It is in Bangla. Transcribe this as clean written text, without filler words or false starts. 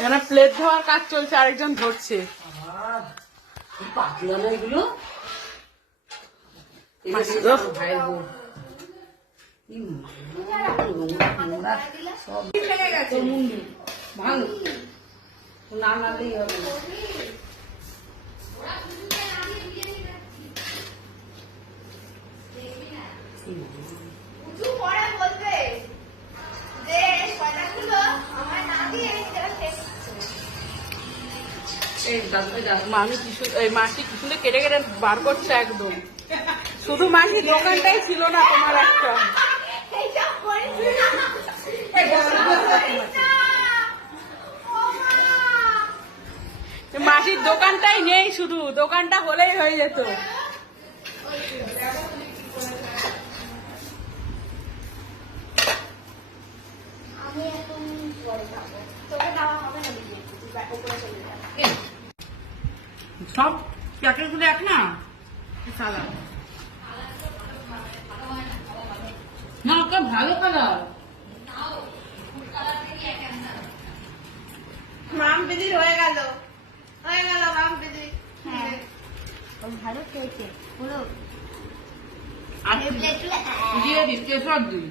এখানে প্লেট ধোয়ার কাজ চলছে, আরেকজন ধরছে। পাতলা না এগুলো? ভালো না নাড়লেই হবে না। মাসি কি সুন্দর কেটে কেটে বার করছে একদম। শুধু মাসি দোকানটাই ছিল না তোমার একটা। মাসির দোকানটাই নেই, শুধু দোকানটা হলেই হয়ে যেত। সব প্যাকেট গুলো এক না সালা না, ওটা ভালো কালার। মাম বিদির হয়ে গেল মাম বিদি। হ্যাঁ ভালো খেয়েছে পুরো দিয়ে দিস, কেশর দিই।